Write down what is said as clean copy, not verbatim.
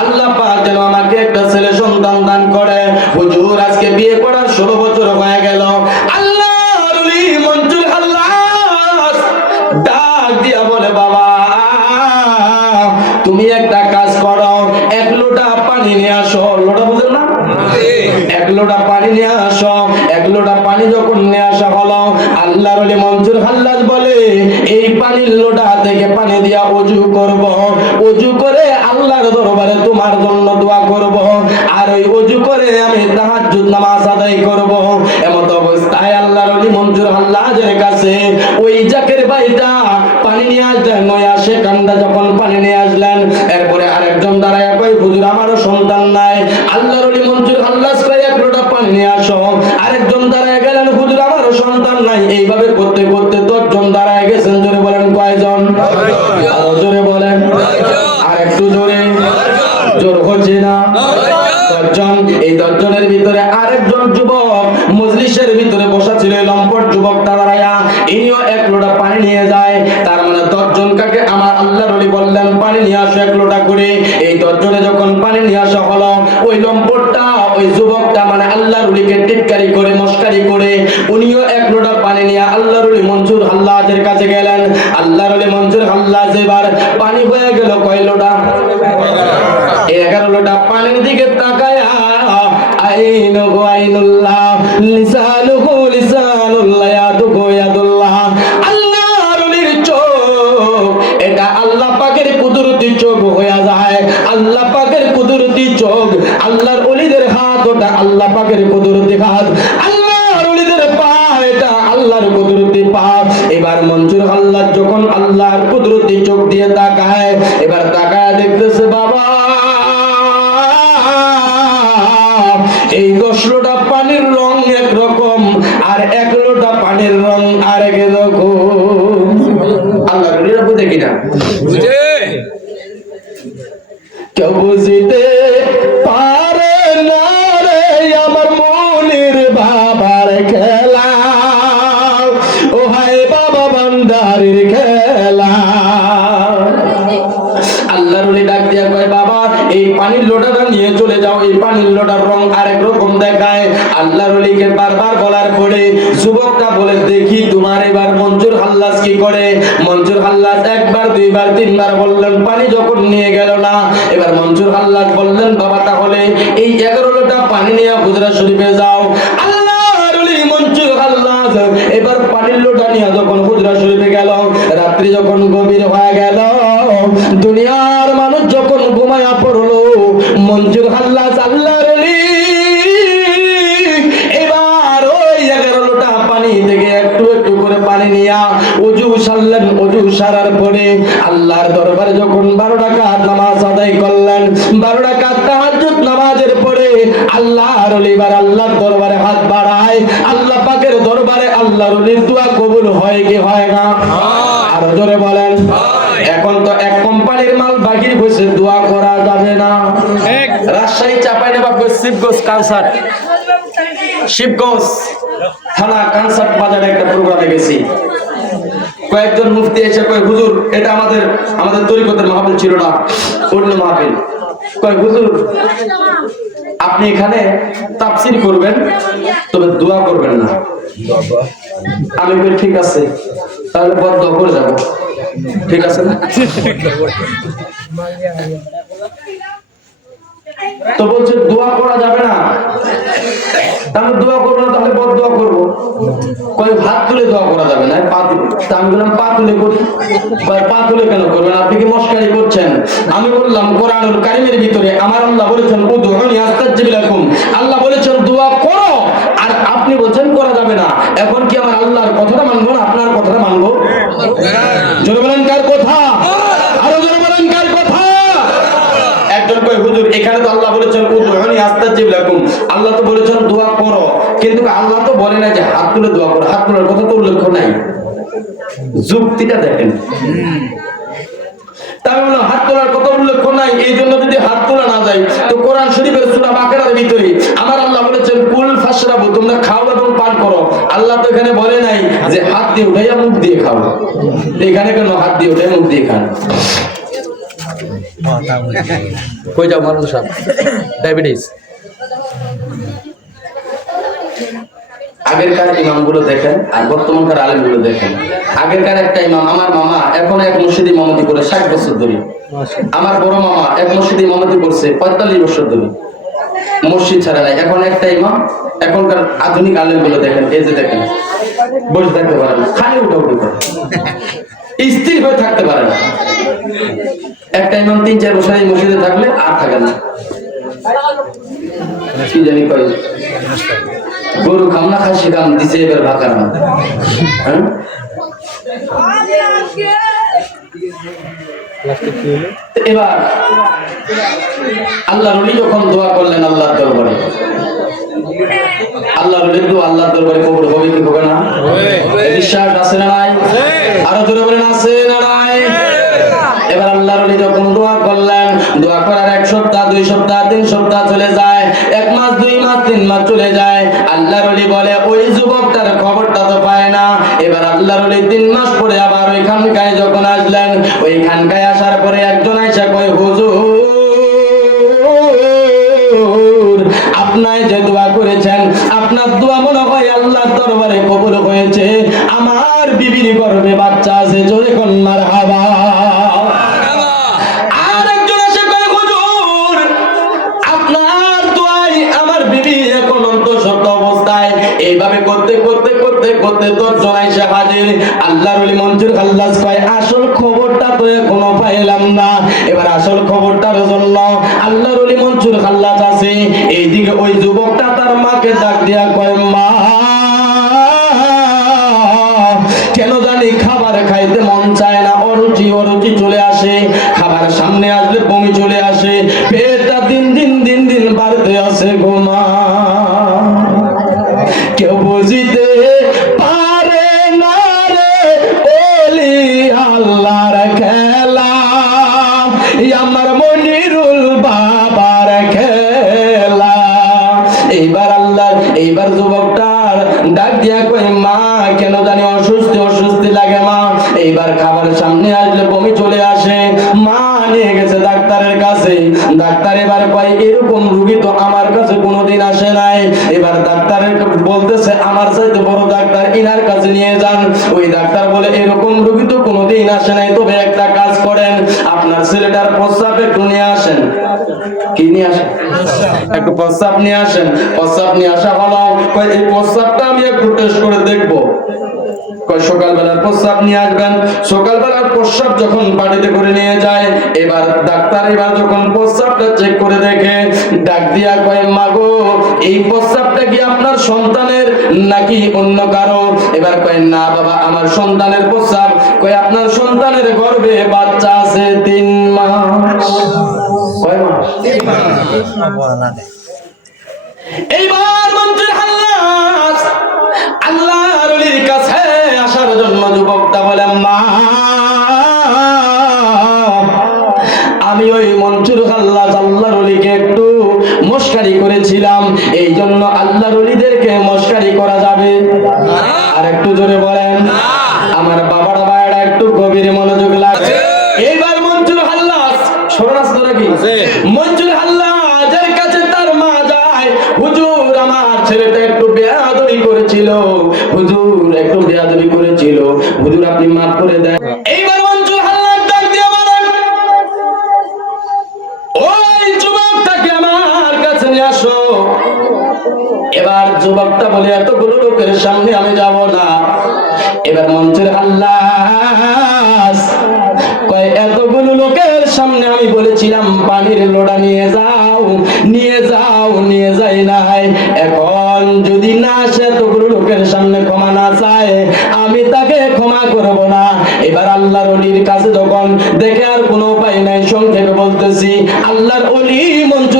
আল্লাহ পাক যেন আমাকে একটা ছেলে সন্তান দান করে। হুজুর আজকে বিয়ে করার 16 বছর হয়ে গেল। আল্লাহর ওলি মঞ্জুর হাল্লাস ডাক দিয়া বলে, বাবা তুমি একটা কাজ করো, 1 লোটা পানি নিয়ে আসো। লোটা বুঝেন না? 1 লোটা পানি নিয়ে আসো। 1 লোটা পানি যখন নিয়ে আসা হলো, আল্লাহর ওলি মঞ্জুর হাল্লাস বলে, এই পানির লোটা থেকে পানি দিয়া ওযু করব, ওযু করে আল্লাহর দরবারে তোমার জন্য দোয়া করব, আর ওই ওযু করে আমি তাহাজ্জুদ নামাজ আদায় করব। এমত অবস্থায় আল্লাহর ওলি মঞ্জুর হাল্লাসের কাছে ওই জাকের ভাইটা পানি নিয়ে আসলেন। নয়া সেখানটা যখন পানি নিয়ে আসলেন, এরপরে আরেকজন দাঁড়ায় কই, হুজুর আমারও সন্তান নাই। আল্লাহর ওলি মঞ্জুর হাল্লাস কই, 1 লোটা পানি নিয়ে আসো। আরেকজন দাঁড়ায় গেলেন, হুজুর আমারও সন্তান নাই। এইভাবে করতে করতে 10 জন দাঁড়ায় গেছেন। জোরে বলেন কয়জন? আরো জোরে বলেন, আর একটু জোরে। জোর হচ্ছে না? 10 জন। এই 10 জনের ভিতরে আরেকজন যুবক মজলিসের ভিতরে বসা ছিল, লম্পট যুবকটা দাঁড়ায়া ইনিও 1 লোটা পানি নিয়ে যায়। তার মানে 10 জন কাকে আমার আল্লাহর ওলি বললেন পানি নিয়ে আসো 1 লোটা করে। এই 10 জনে যখন পানি নিয়ে আসা হলো, ওই লম্পটটা ওই যুবকটা মানে আল্লাহর ওলিকে টিটকারি করে মস্কারি করে উনিও 1 লোটা পানি নিয়ে আল্লাহর ওলি মঞ্জুর হাল্লাসের কাছে গেলেন। আল্লাহর ওলি মঞ্জুর হাল্লাস এবার পানি হয়ে গেল কয় লোটা? 11 লোটা পানির দিকে তাকায়া আইনুহু আইনুল্লাহ, লিসানুহু লিসানুল্লাহ, ইয়াদুহু ইয়াদুল্লাহ। আল্লাহর ওলির চোখ এটা আল্লাহ পাকের কুদরতি চোখ হয়ে যায়। আল্লাহ পাকের কুদরতি চোখ। আল্লাহর ওলিদের হাত ওটা আল্লাহ পাকের কুদরতি হাত। আল্লাহর ওলিদের পা এটা আল্লাহর কুদরতি পা। এবার মঞ্জুর হাল্লাস যখন আল্লাহর কুদরতি চোখ দিয়ে তাকায়, এবার তাকায় দেখতেছে, বাবা এই 10 লোটা পানির রং একরকম, আর 1 লোটা পানির রং আরেক রকম। আল্লাহ বলিরা বুঝে কিনা? বুঝে। কেউ বুঝিতে পারে না রে আমার মনির বাবার খেলা, ও হায় বাবা বান্দারির খেলা। আল্লাহর ওলি ডাক দিয়া কয়, বাবা এই পানির লোটাটা নিয়ে চলে যাও। এই পানির লোটার রং আরেক রকম দেখায়। আল্লাহর ওলিকে বারবার বলার পরে যুবকটা বলে, দেখি তোমার এবার মঞ্জুর হাল্লাস কি করে। মঞ্জুর হাল্লাস 1 বার 2 বার 3 বার বললেন, পানি যখন নিয়ে গেল না, এবার মঞ্জুর হাল্লাস বললেন, বাবা তাহলে এই 11 লোটা পানি নিয়ে হুজরা শরীফে যাও। আল্লাহর ওলি মঞ্জুর হাল্লাস এবার পানির লোটা নিয়ে যখন হুজরা শরীফে গেল, রাত্রি যখন গভীর হয়ে গেল, দুনিয়ার মানুষ যখন ঘুমায়া পড়লো, মঞ্জুর হাল্লাস আল্লাহর ওলি এবার ওই 11 লোটা পানি থেকে একটু একটু করে পানি নিয়া ওযু সারলেন। ওযু সারার পরে আল্লাহর দরবারে যখন 12 রাকাত নামাজ আদায় করলেন, 12 রাকাত তাহাজ্জুদ নামাজের পরে আল্লাহর ওলি এবার আল্লাহর দরবারে হাত বাড়ায়। আল্লাহ পাকের দরবারে আল্লাহর ওলির দোয়া কবুল হয় কি হয় না? আরো জোরে বলেন। এখন তো 1 কোম্পানির মাল বাকি বসে দোয়া করা যাবে না। রাজশাহী চাঁপাইনবাবগঞ্জ শিবগঞ্জ কানসার্ট, শিবগঞ্জ থানা কানসার্ট বাজারে একটা প্রোগ্রামে গেছি। কয়েকজন মুফতি এসে কয়, হুজুর এটা আমাদের তরিকতের মাহফিল ছিল না, অন্য মাহফিল। কয়, হুজুর আপনি এখানে তাফসীর করবেন, তবে দোয়া করবেন না। আমি বলি ঠিক আছে, তাহলে বদদোয়া করে যাব। ঠিক আছে না? তো বলছে দোয়া করা যাবে না, তাহলে দোয়া করবো না, তাহলে বদদোয়া করবো। কয় হাত তুলে দোয়া করা যাবে না, পা তুলে। আমি বললাম পা তুলে করি। পা তুলে কেন করবেন? আপনি কি মস্কারি করছেন? আমি বললাম কোরআনুল কারীমের ভিতরে আমার আল্লাহ বলেছেন উদউনি আস্তাজিব লাকুম, আল্লাহ বলেছেন দোয়া করো, আর আপনি বলছেন করা যাবে না। এখন কি আমার আল্লাহর কথাটা মানবো না আপনার কথাটা মানবো? জোরে বলেন কার কথা? আরো জোরে বলেন কার কথা? একজন কয়, হুজুর এখানে তো আল্লাহ বলেছেন উদউনি আস্তাজিব লাকুম, আল্লাহ তো বলেছেন দোয়া করো, কিন্তু আল্লাহ তো বলে না যে হাত তুলে দোয়া করো। হাত তোলার কথা তো উল্লেখ নাই। যুক্তিটা দেখেন। তাই বললাম হাত তোলার কথা উল্লেখ নাই, এই জন্য যদি হাত তোলা না যায়, তো কোরআন শরীফের সূরা বাকারার ভিতরে আমার আল্লাহ বলেছেন কুল ফাশরাবু, তোমরা খাও এবং পান করো। আল্লাহ তো এখানে বলে নাই যে হাত দিয়ে উঠাইয়া মুখ দিয়ে খাও। এখানে কেন হাত দিয়ে উঠাইয়া মুখ দিয়ে খান? কই যাও মানুষ সাহেব ডায়াবেটিস আগেরকার ইমামগুলো দেখেন আর বর্তমানকার আলেমগুলো দেখেন আগেরকার একটা ইমাম আমার মামা এখন এক মসজিদে ইমামতি করে 60 বছর ধরে আমার বড় মামা এক মসজিদে ইমামতি করছে 45 বছর ধরে মসজিদ ছাড়া নাই এখন একটা ইমাম এখনকার আধুনিক আলেমগুলো দেখেন এই যে দেখেন বসে থাকতে পারে না খালি উঠা উঠে করে স্থির হয়ে থাকতে পারে না একটা ইমাম 3-4 বছর এই মসজিদে থাকলে আর থাকে না কি জানি কই গরু খামনা খাসি কাম দিছে এবার ভাকার না হ্যাঁ এবার আল্লাহর ওলি যখন দোয়া করলেন আল্লাহর দরবারে আল্লাহর ওলির দোয়া আল্লাহর দরবারে কবুল হবে কি হবে না বিশ্বাস আছে না নাই আরো জোরে বলেন আছে না নাই এবার আল্লাহর ওলি যখন দোয়া করলেন দোয়া করার 1 সপ্তাহ 2 সপ্তাহ 3 সপ্তাহ চলে যায় 1 মাস 2 মাস 3 মাস চলে যায় আল্লাহর ওলি বলে ওই যুবকটার খবরটা তো পায় না এবার আল্লাহর ওলি 3 মাস পরে আবার ওই খানকায় যখন আসলেন ওই খানকায় আসার পরে একজন আয়েশা কয় হুজুর আপনাই যে দোয়া করেছেন আপনার দোয়া মনে হয় আল্লাহর দরবারে কবুল হয়েছে আমার বিবির গর্ভে বাচ্চা আছে জোরে কোন মারহাবা আরেকজন এসে কয় হুজুর আপনার দোয়ায় আমার বিবি এখন অন্তঃসত্ত্ব অবস্থায় এইভাবে করতে করতে করতে করতে 10 জন এসে হাজির আল্লাহর ওলি মঞ্জুর খাল্লাস কয় আসল খবরটা তো এখনো পাইলাম না এবার আসল খবরটার জন্য আল্লাহর ওলি মঞ্জুর খাল্লাস আছে এইদিকে ওই যুবকটা তার মাকে ডাক দিয়া কয় মা কেন জানি খাবার খাইতে মন চায় না অরুচি অরুচি চলে আসে খাবার সামনে আসলে বমি চলে আসে পেটটা দিন দিন দিন দিন বাড়তে আসে গো মা কেউ বুঝিতে পারে না রে ওলি আল্লাহর খেলা আমার মনিরুল বাবার খেলা এইবার যুবকটার ডাক দিয়া কই মা কেন জানি অসুস্থি লাগে মা এইবার খাবার সামনে আসলে বমি চলে আসে মা নিয়ে গেছে ডাক্তারের কাছে ডাক্তার এবার কয় এরকম রোগী তো আমার কাছে কোনোদিন আসে নাই এবার ডাক্তারের বলতেছে আমার চাইতে বড় ডাক্তার ইনার কাছে নিয়ে যান ওই ডাক্তার বলে এরকম রোগী তো কোনোদিন আসে নাই তবে একটা কাজ করেন আপনার ছেলেটার প্রস্রাব একটু নিয়ে আসেন কি নিয়ে আসেন একটু প্রস্রাব নিয়ে আসেন প্রস্রাব নিয়ে আসা হলো কয় এই প্রস্রাবটা আমি একটু টেস্ট করে দেখবো কয় সকালবেলার প্রস্রাব নিয়ে আসবেন সকালবেলার প্রস্রাব যখন বাড়িতে করে নিয়ে যায় এবার ডাক্তার এবার যখন প্রস্রাবটা চেক করে দেখে ডাক দিয়া কয় মাগো এই প্রস্রাবটা কি আপনার সন্তানের নাকি অন্য কারো এবার কয় না বাবা আমার সন্তানের প্রস্রাব কয় আপনার সন্তানের গর্ভে বাচ্চা আছে 3 মাস কয় মাস 3 মাস এইবার মঞ্জুর হাল্লাস আল্লাহর ওলির কাছে আসার জন্য যুবকটা বলে মা আমি ওই মঞ্জুর হাল্লাস আল্লাহর ওলিকে একটু মস্কারি করেছিলাম এই জন্য আল্লাহর ওলিদেরকে মস্কারি করা যাবে আর একটু জোরে বলেন আমার বাবার ভাইরা একটু গভীর মনোযোগ লাগে এইবার মঞ্জুর হাল্লাস শরণাস নাকি মঞ্জুর হাল্লাসের কাছে তার মা যায় হুজুর আমার ছেলেটা একটু বেয়াদবি করেছিল হুজুর একটু বেয়াদবি করেছিল হুজুর আপনি মাফ করে দেন এইবার মঞ্জুর হাল্লাস ডাক দিয়ে বলেন ওই যুবকটাকে আমার কাছে নিয়ে আসো এবার যুবকটা বলে এতগুলো লোকের সামনে আমি যাব না এবার মঞ্জুর হাল্লাস কয় এতগুলো লোকের সামনে আমি বলেছিলাম পানির লোটা নিয়ে যাও নিয়ে যাই নাই এখন যদি না আসে এতগুলো লোকের সামনে ক্ষমা না চায় আমি তাকে ক্ষমা করব না এবার আল্লাহর ওলির কাছে যখন দেখে আর কোনো উপায় নাই সংক্ষেপে বলতেছি আল্লাহর ওলি মঞ্জুর